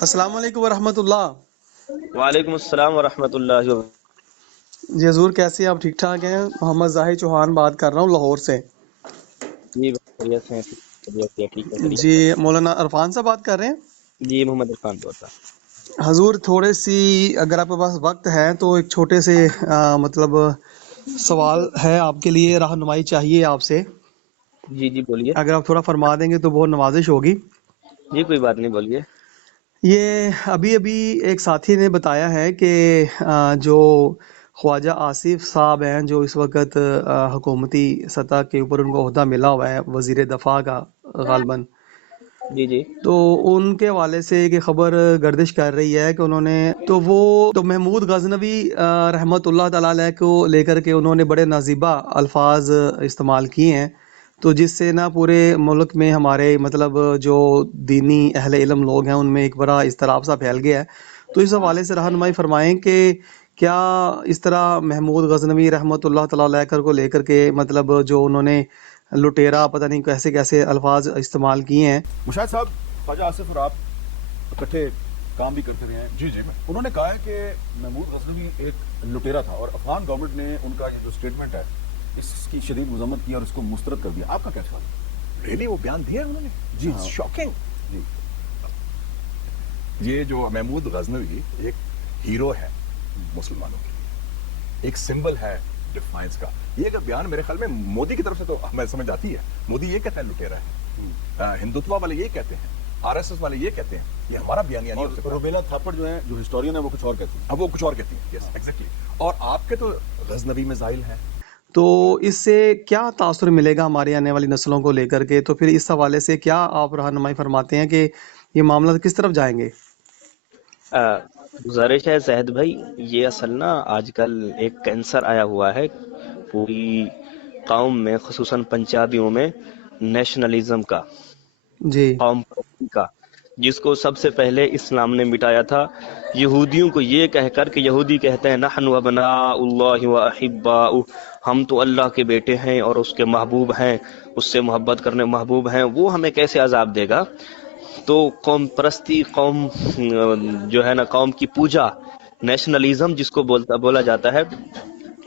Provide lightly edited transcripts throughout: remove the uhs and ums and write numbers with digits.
السلام علیکم ورحمۃ اللہ. وعلیکم السلام ورحمۃ اللہ وبرکاتہ. جی حضور کیسے ہیں آپ؟ ٹھیک ٹھاک ہیں؟ محمد زاہد چوہان بات کر رہا ہوں لاہور سے. جی خیریت سے ہیں، خیریت سے ہیں، ٹھیک ہے، خیریت جی سے مولانا عرفان صاحب بات کر رہے ہیں. ہیں. جی محمد عرفان بول رہا حضور تھوڑے سی اگر آپ کے پاس وقت ہے تو ایک چھوٹے سے مطلب سوال ہے آپ کے لیے، رہنمائی چاہیے آپ سے. ہوں. جی بولیے. اگر آپ تھوڑا فرما دیں گے تو بہت نوازش ہوگی. جی کوئی بات نہیں، بولیے. یہ ابھی ایک ساتھی نے بتایا ہے کہ جو خواجہ آصف صاحب ہیں جو اس وقت حکومتی سطح کے اوپر ان کو عہدہ ملا ہوا ہے وزیر دفاع کا غالباً، جی تو ان کے حوالے سے ایک خبر گردش کر رہی ہے کہ انہوں نے تو محمود غزنوی رحمت اللہ تعالی علیہ کو لے کر کے انہوں نے بڑے نازیبہ الفاظ استعمال کیے ہیں، تو جس سے نا پورے ملک میں ہمارے مطلب جو دینی اہل علم لوگ ہیں ان میں ایک بڑا اضطراب سا پھیل گیا ہے. تو اس حوالے سے رہنمائی فرمائیں کہ کیا اس طرح محمود غزنوی رحمت اللہ تعالی علیہ کو لے کر کے مطلب جو انہوں نے لٹیرا پتہ نہیں کیسے کیسے الفاظ استعمال کیے ہیں. مشاہد صاحب، خواجہ آصف اور آپ اکٹھے کام بھی کرتے رہے ہیں. جی انہوں نے کہا ہے کہ محمود غزنوی ایک لٹیرا تھا اور افغان گورنمنٹ نے ان کا یہ جو اسٹیٹمنٹ ہے اس کی شدید مذمت کی اور اس کو مسترد کر دیا. آپ کا کیا خیال ہے؟ ریلی وہ بیان دیا انہوں نے؟ جی شاکنگ. جی یہ جو محمود غزنوی ایک ہیرو ہے مسلمانوں کے لیے، ایک سمبل ہے ڈیفائنس کا. یہ کہ بیان میرے خیال میں مودی کی طرف سے تو ہمیں سمجھ آتی ہے. مودی یہ کہتا ہے لٹیرا ہے، ہندوتوا والے یہ کہتے ہیں، آر ایس ایس والے یہ کہتے ہیں. یہ ہمارا بیانیہ نہیں ہو سکتا. روبیلا تھاپڑ جو ہیں جو ہسٹورین ہیں وہ کچھ اور کہتے ہیں. اب وہ کچھ اور کہتی ہیں. Yes exactly. اور آپ کے تو غزنوی میزائل ہیں. تو اس سے کیا تاثر ملے گا ہماری آنے والی نسلوں کو لے کر کے؟ تو پھر اس حوالے سے کیا آپ رہنمائی فرماتے ہیں کہ یہ معاملہ کس طرف جائیں گے؟ گزارش ہے زہد بھائی، یہ اصل نا آج کل ایک کینسر آیا ہوا ہے پوری قوم میں، خصوصاً پنجابیوں میں، نیشنلزم کا، جی قوم پرستی کا، جس کو سب سے پہلے اسلام نے مٹایا تھا یہودیوں کو یہ کہہ کر کہ یہودی کہتے ہیں نحن ابناء اللہ و احباؤہ، ہم تو اللہ کے بیٹے ہیں اور اس کے محبوب ہیں، اس سے محبت کرنے محبوب ہیں، وہ ہمیں کیسے عذاب دے گا؟ تو قوم پرستی، قوم جو ہے نا، قوم کی پوجا، نیشنلزم جس کو بولا جاتا ہے،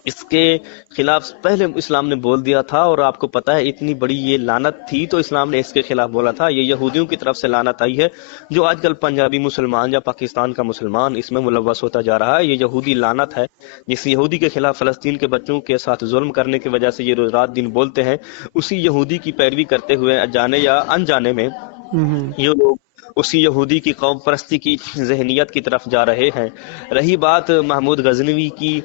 اس کے خلاف پہلے اسلام نے بول دیا تھا. اور آپ کو پتا ہے اتنی بڑی یہ لعنت تھی تو اسلام نے اس کے خلاف بولا تھا. یہ یہودیوں کی طرف سے لعنت آئی ہے جو آج کل پنجابی مسلمان یا پاکستان کا مسلمان اس میں ملوث ہوتا جا رہا ہے. یہ یہودی لعنت ہے جس یہودی کے خلاف فلسطین کے بچوں کے ساتھ ظلم کرنے کی وجہ سے یہ روز رات دن بولتے ہیں، اسی یہودی کی پیروی کرتے ہوئے جانے یا انجانے میں یہ لوگ اسی یہودی کی قوم پرستی کی ذہنیت کی طرف جا رہے ہیں. رہی بات محمود غزنوی کی،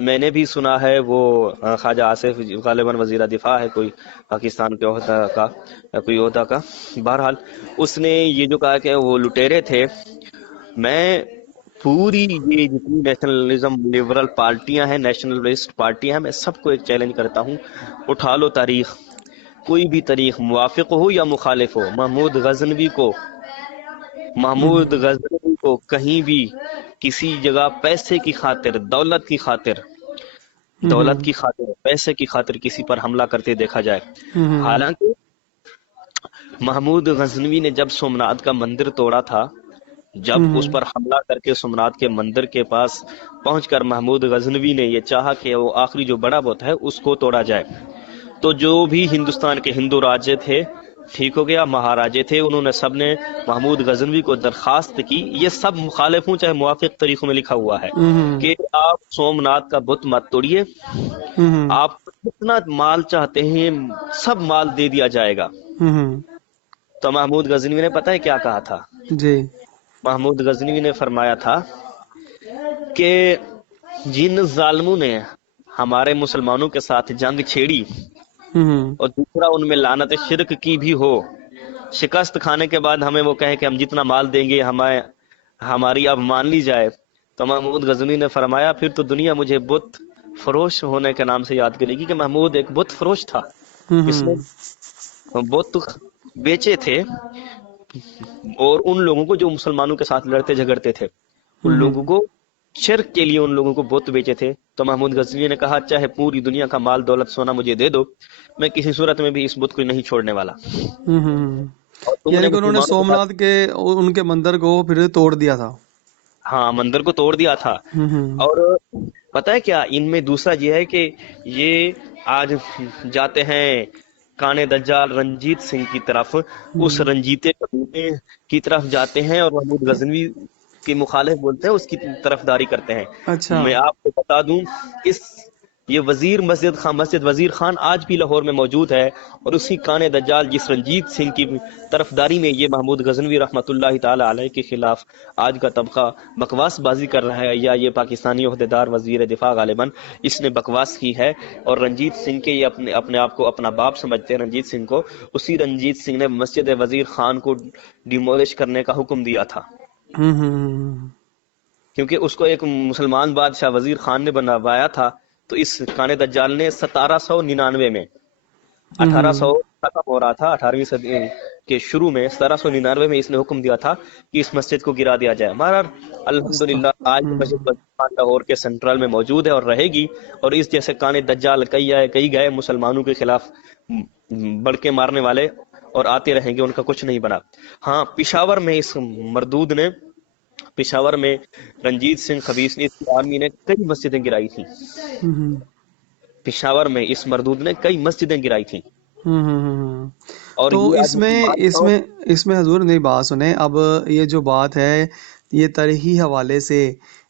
میں نے بھی سنا ہے وہ خواجہ آصف غالباً وزیر دفاع ہے کوئی پاکستان کے عہدہ کا، کوئی عہدہ کا، بہرحال اس نے یہ جو کہا کہ وہ لٹیرے تھے. میں پوری یہ جتنی نیشنلزم لبرل پارٹیاں ہیں، نیشنلسٹ پارٹیاں ہیں، میں سب کو ایک چیلنج کرتا ہوں، اٹھا لو تاریخ، کوئی بھی تاریخ، موافق ہو یا مخالف ہو، محمود غزنوی کو کہیں بھی کسی جگہ پیسے کی خاطر، دولت کی خاطر، پیسے کی خاطر کسی پر حملہ کرتے دیکھا جائے. حالانکہ محمود غزنوی نے جب سومناتھ کا مندر توڑا تھا، جب اس پر حملہ کر کے سومناتھ کے مندر کے پاس پہنچ کر محمود غزنوی نے یہ چاہا کہ وہ آخری جو بڑا بت ہے اس کو توڑا جائے، تو جو بھی ہندوستان کے ہندو راجے تھے، ٹھیک ہو گیا، مہاراجے تھے، انہوں نے سب نے محمود غزنوی کو درخواست کی، یہ سب مخالف ہوں چاہے موافق طریقوں میں لکھا ہوا ہے، کہ آپ سومناتھ کا بت مت توڑیے، آپ کتنا مال چاہتے ہیں سب مال دے دیا جائے گا. تو محمود غزنوی نے پتہ ہے کیا کہا تھا؟ جی محمود غزنوی نے فرمایا تھا کہ جن ظالموں نے ہمارے مسلمانوں کے ساتھ جنگ چھیڑی اور دوسرا ان میں لعنت شرک کی بھی ہو، شکست کھانے کے بعد ہمیں وہ کہے کہ ہم جتنا مال دیں گے ہماری اب مان لی جائے، تو محمود غزنوی نے فرمایا پھر تو دنیا مجھے بت فروش ہونے کے نام سے یاد کرے گی، کہ محمود ایک بت فروش تھا، اس نے بت بیچے تھے، اور ان لوگوں کو جو مسلمانوں کے ساتھ لڑتے جھگڑتے تھے، ان لوگوں کو شرک کے لیے ان لوگوں کو بت بیچے تھے. تو محمود غزنوی نے کہا چاہے پوری دنیا کا مال دولت سونا مجھے دے دو، میں کسی صورت میں بھی اس بت کو نہیں چھوڑنے والا. اور تم یعنی نے کہ انہوں نے مسلمانوں کے ساتھ، سومناتھ کے ان کے مندر کو پھر توڑ دیا تھا. ہاں، مندر کو توڑ دیا تھا. ہوں اور پتہ ہے کیا ان میں دوسرا یہ ہے کہ یہ آج جاتے ہیں کانے دجال رنجیت سنگھ کی طرف، اس رنجیتے قبیلے کی طرف جاتے ہیں اور محمود غزنوی کے مخالف بولتے ہیں، اس کی طرفداری کرتے ہیں. اچھا. میں آپ کو بتا دوں، اس یہ مسجد وزیر خان آج بھی لاہور میں موجود ہے، اور اسی کانے دجال جس رنجیت سنگھ کی طرفداری میں یہ محمود غزنوی رحمۃ اللہ تعالی علیہ کے خلاف آج کا طبقہ بکواس بازی کر رہا ہے، یا یہ پاکستانی عہدیدار وزیر دفاع غالباً اس نے بکواس کی ہے، اور رنجیت سنگھ کے یہ اپنے آپ کو اپنا باپ سمجھتے ہیں رنجیت سنگھ کو. اسی رنجیت سنگھ نے مسجد وزیر خان کو ڈیمولش کرنے کا حکم دیا تھا، کیونکہ اس کو ایک مسلمان بادشاہ وزیر خان نے بنوایا تھا. تو اس کانے دجال نے 1799 میں، 1800 ختم ہو رہا تھا 18ویں صدی کے شروع میں، 1799 میں اس نے حکم دیا تھا کہ اس مسجد کو گرا دیا جائے. ہمارا الحمدللہ آج مسجد وزیر خان لاہور کے سینٹرل میں موجود ہے اور رہے گی. اور اس جیسے کانے دجال کئی گئے مسلمانوں کے خلاف بڑھ کے مارنے والے، اور آتے رہیں گے، ان کا کچھ نہیں بنا. ہاں، پشاور میں اس مردود نے، پشاور میں رنجیت سنگھ خبیث نے، اس کی آرمی نے کئی مسجدیں گرائی تھیں. پشاور میں اس مردود نے کئی مسجدیں گرائی تھیں. اور تو یہ اس میں حضور میری بات سنیں. اب یہ جو بات ہے یہ تاریخی حوالے سے،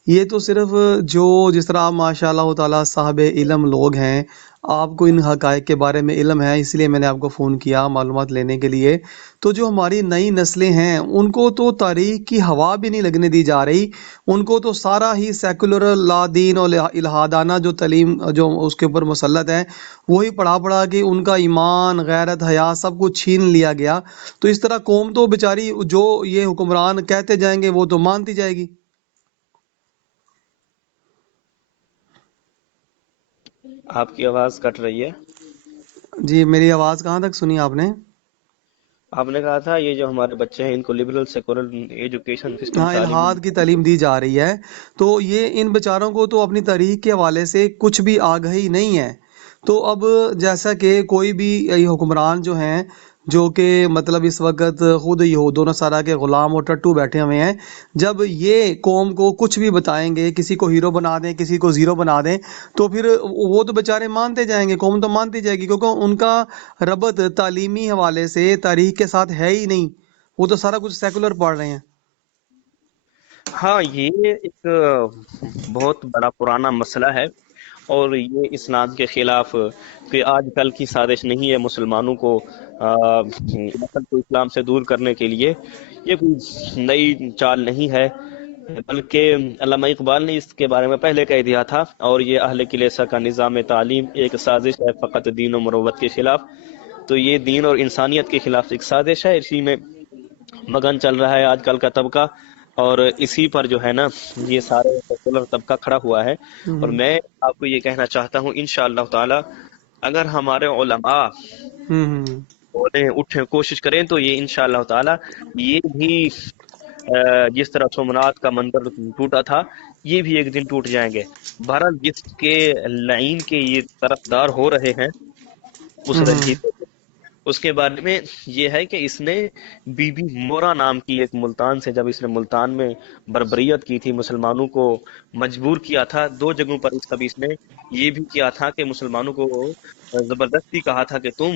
یہ تو صرف جو جس طرح آپ ماشاء اللہ تعالیٰ صاحب علم لوگ ہیں، آپ کو ان حقائق کے بارے میں علم ہے، اس لیے میں نے آپ کو فون کیا معلومات لینے کے لیے. تو جو ہماری نئی نسلیں ہیں ان کو تو تاریخ کی ہوا بھی نہیں لگنے دی جا رہی. ان کو تو سارا ہی سیکولر لا دین اور الہادانہ جو تعلیم جو اس کے اوپر مسلط ہے وہی پڑھا کہ ان کا ایمان غیرت حیا سب کچھ چھین لیا گیا. تو اس طرح قوم تو بیچاری جو یہ حکمران کہتے جائیں گے وہ تو مانتی جائے گی. آپ کی آواز کٹ رہی ہے. جی میری آواز کہاں تک سنی آپ نے؟ آپ نے کہا تھا یہ جو ہمارے بچے ہیں ان کو لبرل سیکولر ایجوکیشن سسٹم ہاں تعلیم الحاد کی تعلیم دی جا رہی ہے. تو یہ ان بیچاروں کو تو اپنی تاریخ کے حوالے سے کچھ بھی آگہی نہیں ہے. تو اب جیسا کہ کوئی بھی حکمران جو ہیں جو کہ مطلب اس وقت خود یہود و نصارہ کے غلام اور ٹٹو بیٹھے ہوئے ہیں، جب یہ قوم کو کچھ بھی بتائیں گے، کسی کو ہیرو بنا دیں، کسی کو زیرو بنا دیں، تو پھر وہ تو بیچارے مانتے جائیں گے، قوم تو مانتی جائے گی، کیونکہ ان کا ربط تعلیمی حوالے سے تاریخ کے ساتھ ہے ہی نہیں. وہ تو سارا کچھ سیکولر پڑھ رہے ہیں. ہاں، یہ ایک بہت بڑا پرانا مسئلہ ہے، اور یہ اسلام کے خلاف کہ آج کل کی سازش نہیں ہے مسلمانوں کو نسل کو اسلام سے دور کرنے کے لیے. یہ کوئی نئی چال نہیں ہے، بلکہ علامہ اقبال نے اس کے بارے میں پہلے کہہ دیا تھا. اور یہ اہل کلیسا کا نظام تعلیم ایک سازش ہے فقط دین و مروت کے خلاف. تو یہ دین اور انسانیت کے خلاف ایک سازش ہے، اسی میں مگن چل رہا ہے آج کل کا طبقہ، اور اسی پر جو ہے نا یہ سارے سیکولر طبقہ کھڑا ہوا ہے. اور میں آپ کو یہ کہنا چاہتا ہوں انشاءاللہ تعالی اگر ہمارے علماء اٹھیں کوشش کریں تو یہ انشاءاللہ تعالی یہ بھی جس طرح سومناتھ کا مندر ٹوٹا تھا یہ بھی ایک دن ٹوٹ جائیں گے. بہرحال جس کے لعین کے یہ طرفدار ہو رہے ہیں اس رنجیت، اس کے بارے میں یہ ہے کہ اس نے بی بی مورا نام کی ایک ملتان سے، جب اس نے ملتان میں بربریت کی تھی، مسلمانوں کو مجبور کیا تھا 2 جگہوں پر اس خبیث نے یہ بھی کیا تھا کہ مسلمانوں کو زبردستی کہا تھا کہ تم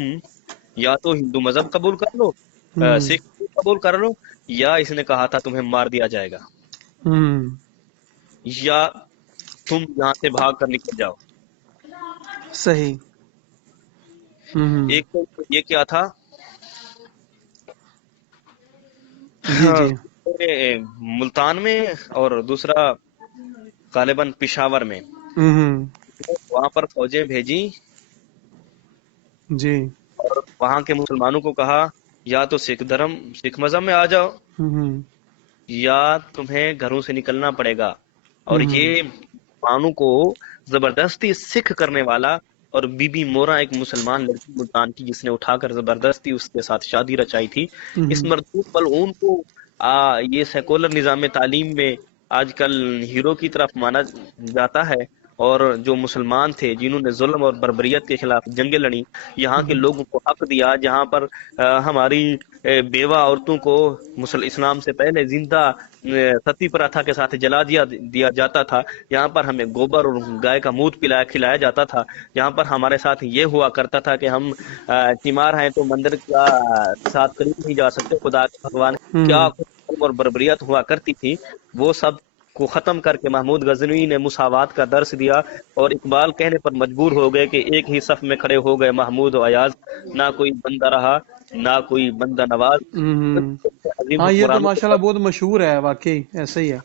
یا تو ہندو مذہب قبول کر لو، سکھ قبول کر لو، یا اس نے کہا تھا تمہیں مار دیا جائے گا، یا تم یہاں سے بھاگ کر نکل جاؤ. صحیح. ایک تو یہ کیا تھا جی ملتان میں، اور دوسرا غالباً پشاور میں، وہاں پر فوجیں بھیجی جی اور وہاں کے مسلمانوں کو کہا یا تو سکھ مذہب میں آ جاؤ یا تمہیں گھروں سے نکلنا پڑے گا. اور یہ مسلمانوں کو زبردستی سکھ کرنے والا، اور بی بی مورا ایک مسلمان لڑکی ملتان کی جس نے اٹھا کر زبردستی اس کے ساتھ شادی رچائی تھی. اس مردود ملعون کو یہ سیکولر نظام تعلیم میں آج کل ہیرو کی طرف مانا جاتا ہے، اور جو مسلمان تھے جنہوں نے ظلم اور بربریت کے خلاف جنگیں لڑی، یہاں کے لوگوں کو حق دیا، جہاں پر ہماری بیوہ عورتوں کو اسلام سے پہلے زندہ ستی پراتھا کے ساتھ جلا دیا جاتا تھا، یہاں پر ہمیں گوبر اور گائے کا مونت کھلایا جاتا تھا، یہاں پر ہمارے ساتھ یہ ہوا کرتا تھا کہ ہم تیمار ہیں تو مندر کا ساتھ قریب نہیں جا سکتے، خدا کے بھگوان کیا اور بربریت ہوا کرتی تھی، وہ سب کو ختم کر کے محمود غزنوی نے مساوات کا درس دیا، اور اقبال کہنے پر مجبور ہو گئے کہ ایک ہی صف میں کھڑے ہو گئے محمود و ایاز، نہ کوئی بندہ رہا نہ کوئی بندہ نواز۔ عظیم ہاں یہ تو حکمرانوں ماشاءاللہ بہت مشہور ہے، واقعی ایسا ہی ہے۔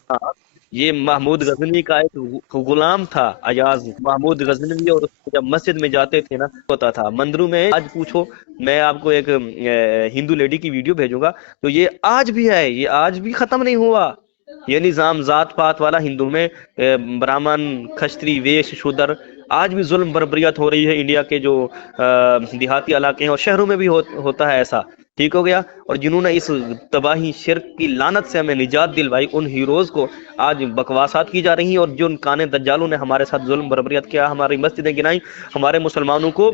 یہ محمود غزنوی کا ایک غلام تھا ایاز، محمود غزنوی، اور جب مسجد میں جاتے تھے نا ہوتا تھا مندروں میں، آج پوچھو، میں آپ کو ایک ہندو لیڈی کی ویڈیو بھیجوں گا، تو یہ آج بھی ہے، یہ آج بھی ختم نہیں ہوا، یہ نظام ذات پات والا ہندو میں برہمن، کھشتری، ویش، شودر، آج بھی ظلم بربریت ہو رہی ہے انڈیا کے جو دیہاتی علاقے ہیں اور شہروں میں بھی ہوتا ہے ایسا، ٹھیک ہو گیا۔ اور جنہوں نے اس تباہی شرک کی لعنت سے ہمیں نجات دلوائی، ان ہیروز کو آج بکواسات کی جا رہی ہیں، اور جو کانے دجالوں نے ہمارے ساتھ ظلم بربریت کیا، ہماری مسجدیں گرائیں، ہمارے مسلمانوں کو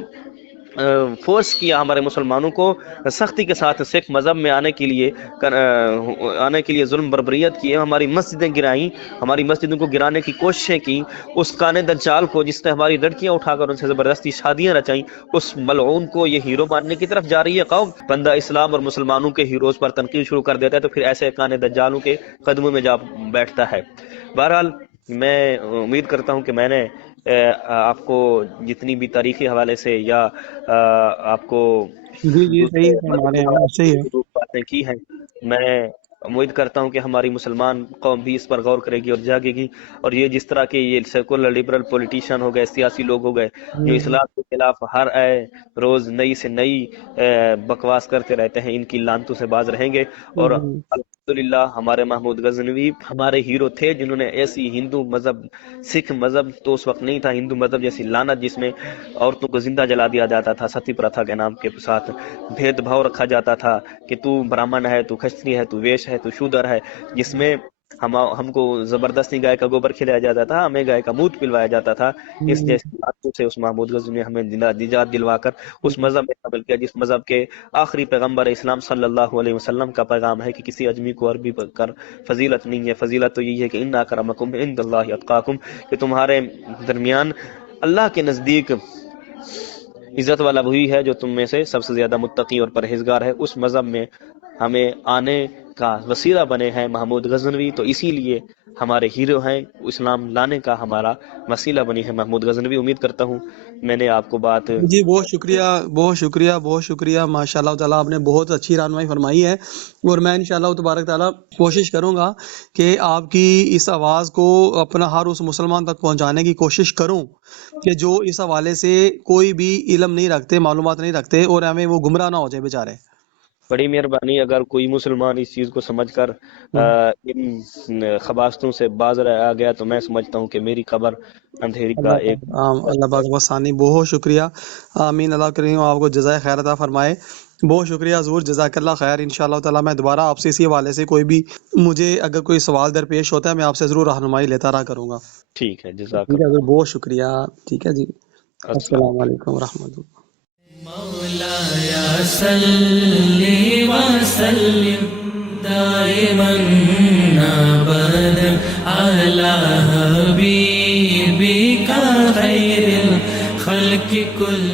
فورس کیا، ہمارے مسلمانوں کو سختی کے ساتھ سکھ مذہب میں آنے کے لیے ظلم بربریت کیے، ہماری مسجدیں گرائیں، ہماری مسجدوں کو گرانے کی کوششیں کی، اس کانے دجال کو جس نے ہماری لڑکیاں اٹھا کر ان سے زبردستی شادیاں رچائیں، اس ملعون کو یہ ہیرو ماننے کی طرف جا رہی ہے قوم۔ بندہ اسلام اور مسلمانوں کے ہیروز پر تنقید شروع کر دیتا ہے تو پھر ایسے کانے دجالوں کے قدموں میں جا بیٹھتا ہے۔ بہرحال میں امید کرتا ہوں کہ میں نے آپ کو جتنی بھی تاریخی حوالے سے یا آپ کو جی صحیح ہے، ہمارے یہاں صحیح ہے۔ باتیں کی ہیں، میں امید کرتا ہوں کہ ہماری مسلمان قوم بھی اس پر غور کرے گی اور جاگے گی، اور یہ جس طرح کے یہ سیکولر لبرل پولیٹیشین ہو گئے، سیاسی لوگ ہو گئے جو اسلام کے خلاف ہر روز نئی سے نئی بکواس کرتے رہتے ہیں، ان کی لعنتوں سے باز رہیں گے۔ اور الحمدللہ ہمارے محمود غزنوی ہمارے ہیرو تھے، جنہوں نے ایسی ہندو مذہب، سکھ مذہب تو اس وقت نہیں تھا، ہندو مذہب جیسی لعنت جس میں عورتوں کو زندہ جلا دیا جاتا تھا، ستی پرتھا کے نام کے ساتھ بھید بھاؤ رکھا جاتا تھا کہ تو برہمن ہے، تو کھچتری ہے، تو ویش ہے، تو شودر ہے، جس میں ہم کو زبردستی گائے کا گوبر کھلایا جاتا تھا، ہمیں گائے کا مونت پلوایا جاتا تھا۔ اس جیسی باتوں سے اس محمود غزنوی نے ہمیں نجات دلوا کر اس مذہب میں شامل کیا، جس مذہب کے آخری پیغمبر اسلام صلی اللہ علیہ وسلم کا پیغام ہے کہ کسی اجمی کو عربی کر فضیلت نہیں ہے، فضیلت تو یہی ہے کہ ان اکرمکم عند اللہ اتقاکم، کہ تمہارے درمیان اللہ کے نزدیک عزت والا وہی ہے جو تم میں سے سب سے زیادہ متقی اور پرہیزگار ہے۔ اس مذہب میں ہمیں آنے کا وسیلہ بنے ہیں محمود غزنوی، تو اسی لیے ہمارے ہیرو ہیں، اسلام لانے کا ہمارا وسیلہ بنی ہے محمود غزنوی۔ امید کرتا ہوں میں نے آپ کو بات جی بہت شکریہ، بہت شکریہ، بہت شکریہ، ماشاء اللہ تعالیٰ آپ نے بہت اچھی رہنمائی فرمائی ہے، اور میں انشاءاللہ تبارک تعالیٰ کوشش کروں گا کہ آپ کی اس آواز کو اپنا ہر اس مسلمان تک پہنچانے کی کوشش کروں کہ جو اس حوالے سے کوئی بھی علم نہیں رکھتے، معلومات نہیں رکھتے، اور ہمیں وہ گمراہ نہ ہو جائے بیچارے۔ بڑی مہربانی، اگر کوئی مسلمان اس چیز کو سمجھ کر ان خباستوں سے باز آ گیا تو میں سمجھتا ہوں کہ میری قبر اندھیری کا ایک اللہ پاک وسانی، بہت شکریہ، آمین، اللہ کریم آپ کو جزائے خیر عطا فرمائے، بہت شکریہ حضور، جزاک اللہ خیر۔ انشاءاللہ تعالیٰ میں دوبارہ آپ سے اسی حوالے سے کوئی بھی مجھے اگر کوئی سوال درپیش ہوتا ہے میں آپ سے ضرور رہنمائی لیتا رہا کروں گا۔ ٹھیک ہے، جزاک ٹھیک ہے اللہ، حضور، بہت شکریہ، ٹھیک ہے جی، السلام علیکم ورحمۃ اللہ۔ مولاي صل وسلم دائما ابدا على حبيبك خير الخلق كل